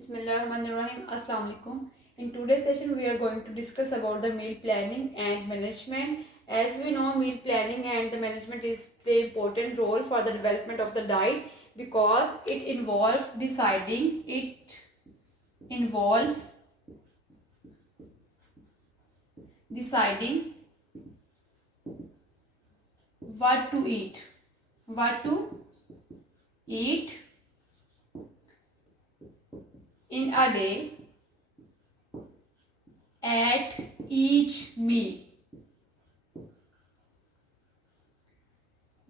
Bismillahirrahmanirrahim. Assalamu alaikum. In today's session, we are going to discuss about the meal planning and management. As we know, meal planning and the management is play important role for the development of the diet because it involves deciding what to eat in a day at each meal.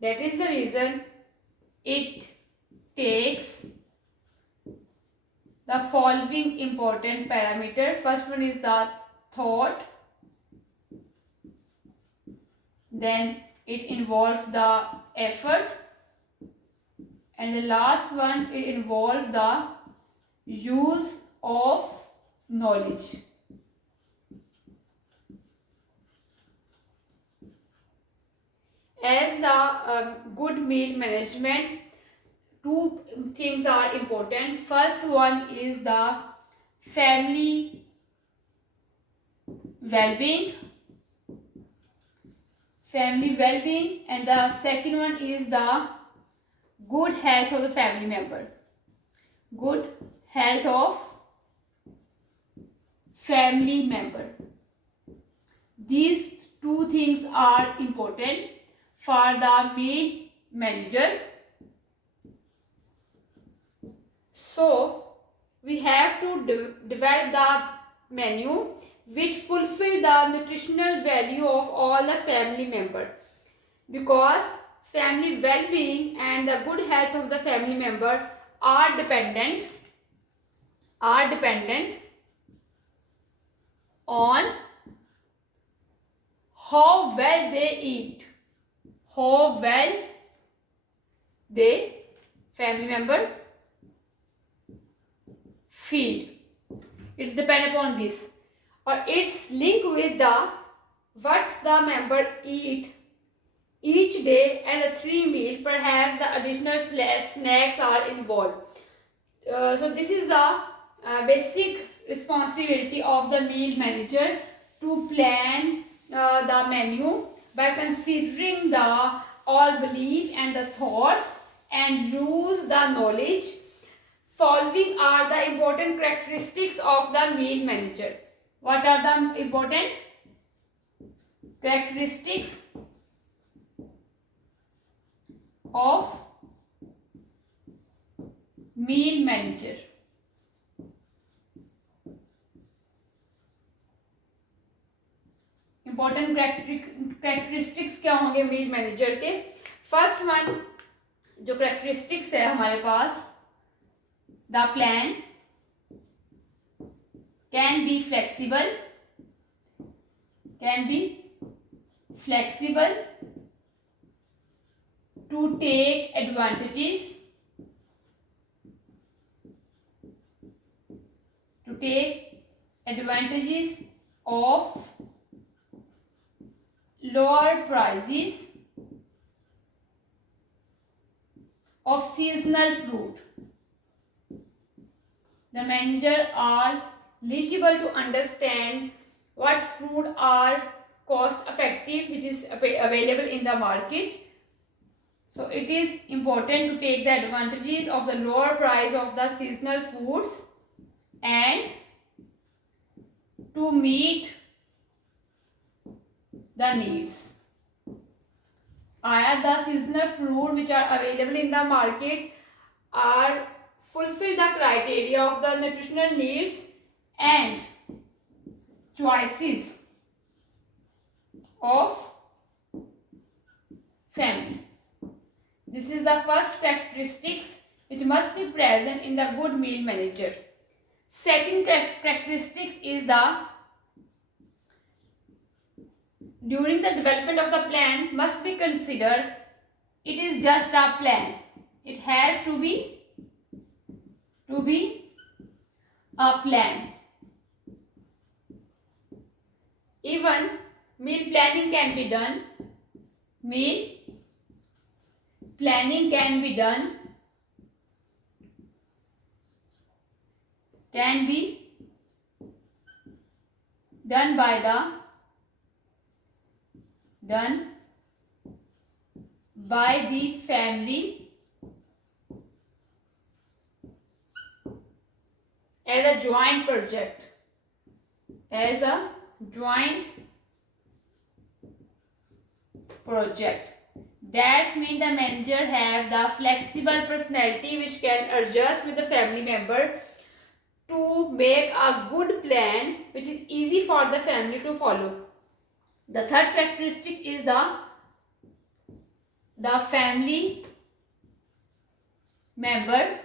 That is the reason it takes the following important parameter. First one is the thought, then it involves the effort, and the last one it involves the use of knowledge. As the good meal management, two things are important. First one is the family well-being, and the second one is the good health of the family member. Good health of family member. These two things are important for the meal manager. So we have to develop the menu which fulfill the nutritional value of all the family members, because family well-being and the good health of the family member are dependent on how well they eat, how well they family member feed. It's depend upon this, or it's linked with the what the member eat each day and the 3 meal. Perhaps the additional snacks are involved. So this is the basic responsibility of the meal manager to plan the menu by considering the all belief and the thoughts and use the knowledge. Following are the important characteristics of the meal manager. What are the important characteristics of meal manager? Important characteristics क्या होंगे meal manager के? First one जो characteristics है हमारे पास, the plan can be flexible to take advantages of lower prices of seasonal fruit. The manager are eligible to understand what fruit are cost effective which is available in the market. So it is important to take the advantages of the lower price of the seasonal foods and to meet the needs. The seasonal fruit which are available in the market are fulfill the criteria of the nutritional needs and choices of family. This is the first characteristics which must be present in the good meal manager. Second characteristics is the during the development of the plan must be considered it is just a plan. It has to be a plan. Even meal planning can be done. Meal planning can be done can be done by the family as a joint project. As a joint project. That means the manager have the flexible personality which can adjust with the family member to make a good plan which is easy for the family to follow. The third characteristic is the family member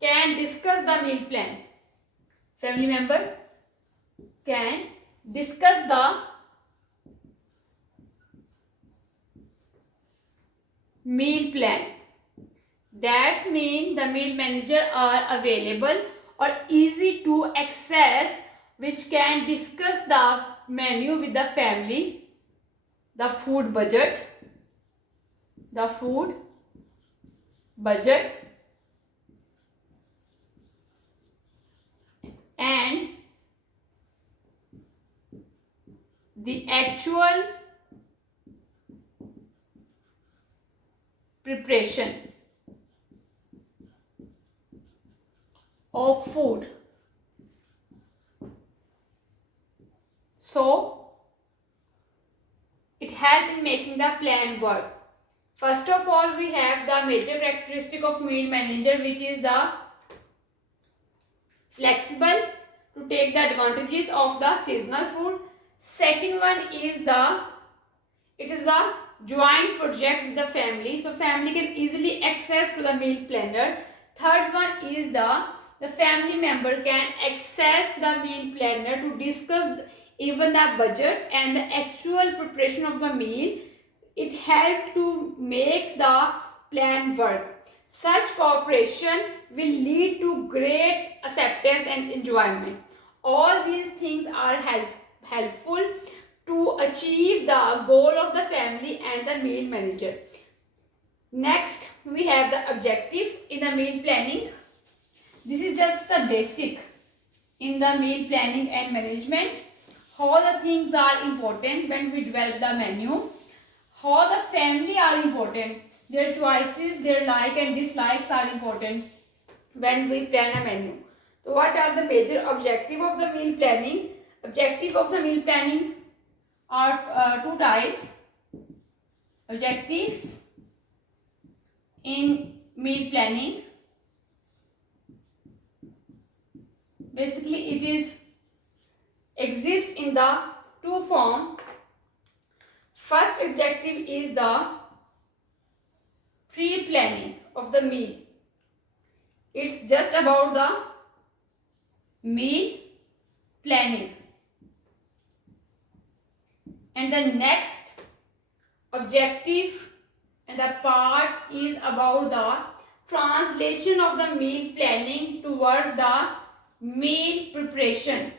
can discuss the meal plan. Family member can discuss the meal plan. That means the meal manager are available or easy to access, which can discuss the menu with the family, the food budget, and the actual preparation of food. So it helps in making the plan work. First of all, we have the major characteristic of meal manager, which is the flexible to take the advantages of the seasonal food. Second one is it is a joint project with the family, so family can easily access to the meal planner. Third one is the family member can access the meal planner to discuss even the budget and the actual preparation of the meal. It helps to make the plan work. Such cooperation will lead to great acceptance and enjoyment. All these things are helpful to achieve the goal of the family and the meal manager. Next, we have the objective in the meal planning. This is just the basic in the meal planning and management. How the things are important when we develop the menu. How the family are important. Their choices, their like and dislikes are important when we plan a menu. So what are the major objective of the meal planning? Objective of the meal planning are two types. Objectives in meal planning. Basically, it is exist in the two form. First objective is the pre-planning of the meal. It's just about the meal planning. And the next objective and the part is about the translation of the meal planning towards the meal preparation.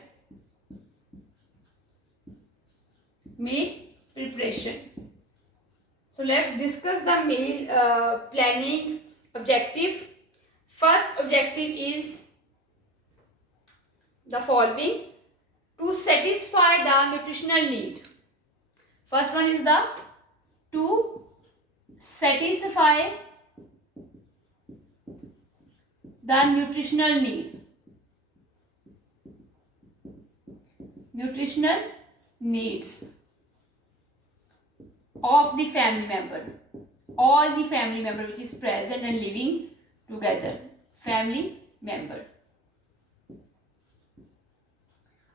So let's discuss the meal planning objective. First objective is the following: to satisfy the nutritional need. First one is to satisfy the nutritional need. Nutritional needs of the family member. All the family member which is present and living together. Family member.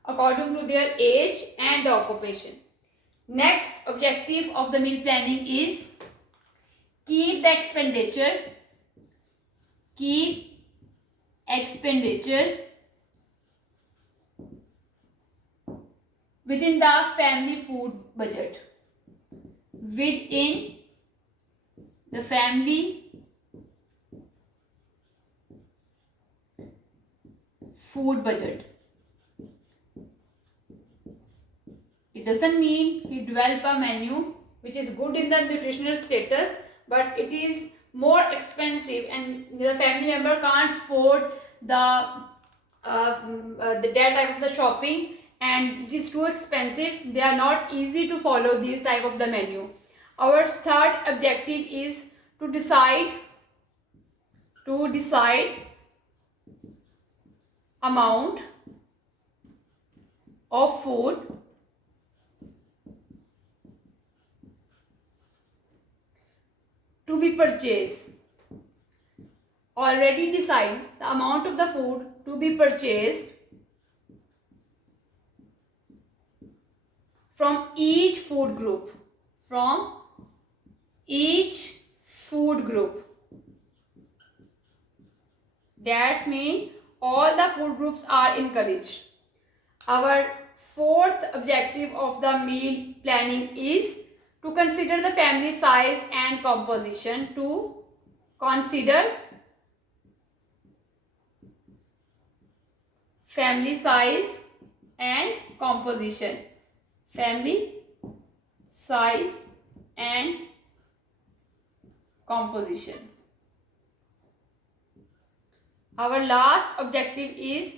According to their age and the occupation. Next objective of the meal planning is keep expenditure within the family food budget. Within the family food budget. It doesn't mean you develop a menu which is good in the nutritional status, but it is more expensive and the family member can't support that type of the shopping and it is too expensive, they are not easy to follow these type of the menu. Our third objective is to decide amount of food to be purchased. Already decide the amount of the food to be purchased from each food group. That means all the food groups are encouraged. Our fourth objective of the meal planning is to consider the family size and composition. To consider family size and composition. Family size and composition. Our last objective is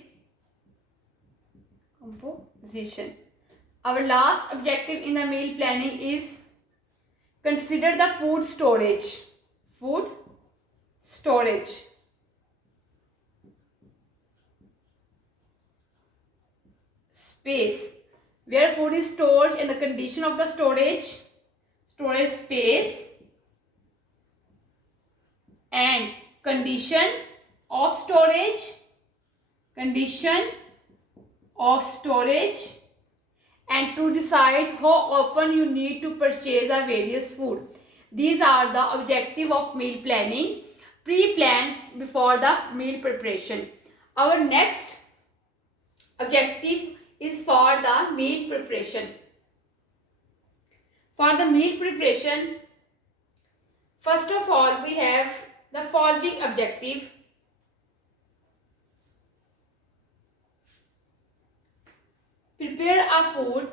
composition. Our last objective in the meal planning is consider the food storage. Space, where food is stored and the condition of the storage space and condition of storage and to decide how often you need to purchase a various food. These are the objective of meal planning. Pre-plan before the meal preparation. Our next objective is for the meal preparation. For the meal preparation, first of all we have the following objective. Prepare a food.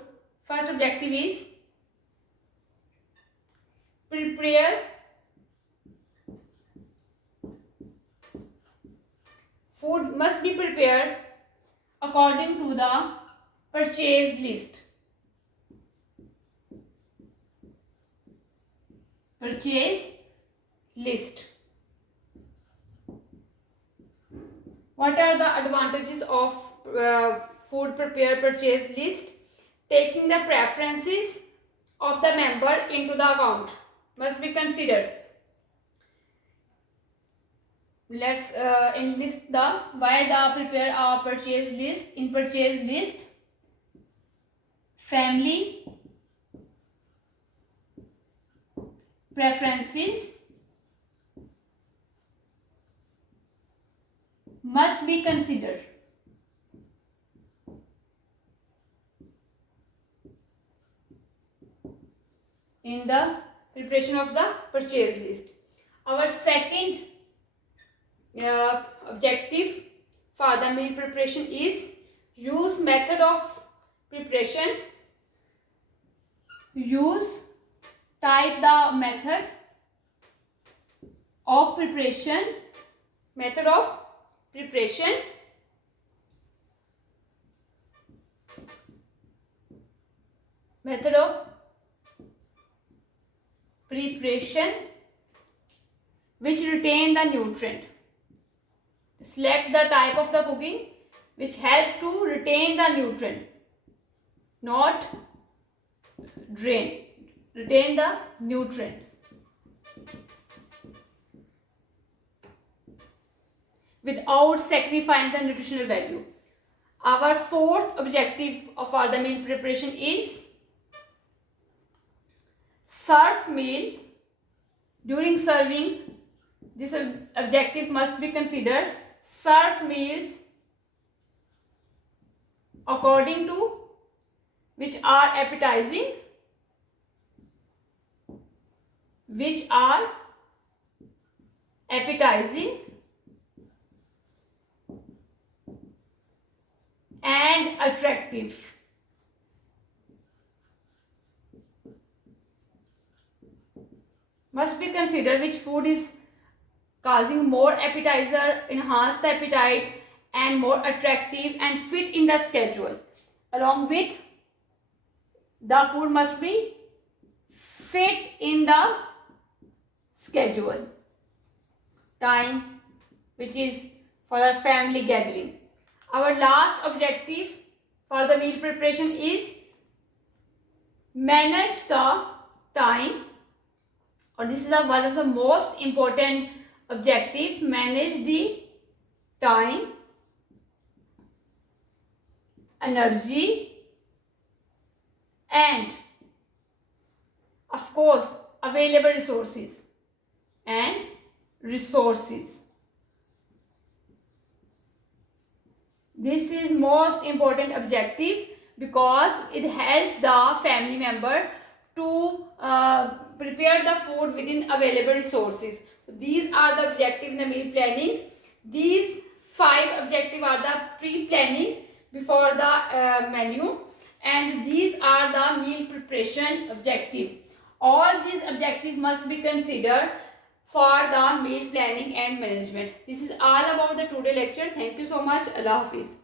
First objective is prepare food must be prepared according to the purchase list. What are the advantages of food prepare purchase list? Taking the preferences of the member into the account must be considered. Let's enlist the why the prepare our purchase list. In purchase list, family preferences must be considered. In the preparation of the purchase list. Our second objective for the meal preparation is use method of preparation. Type the method of preparation. Method of preparation. Which retain the nutrient. Select the type of the cooking which help to retain the nutrient, not drain. Retain the nutrients without sacrificing the nutritional value. Our fourth objective of our the meal preparation is serve meal. During serving, this objective must be considered. Serve meals according to which are appetizing, and attractive. Must be considered which food is causing more appetizer, enhance the appetite, and more attractive and fit in the schedule. Along with the food must be fit in the schedule time, which is for the family gathering. Our last objective for the meal preparation is manage the time, or this is one of the most important objectives. Manage the time, energy, and of course available resources. This is most important objective because it helps the family member to prepare the food within available resources. These are the objectives in the meal planning. These 5 objectives are the pre-planning before the menu, and these are the meal preparation objective. All these objectives must be considered for the meal planning and management. This is all about the today lecture. Thank you so much. Allah Hafiz.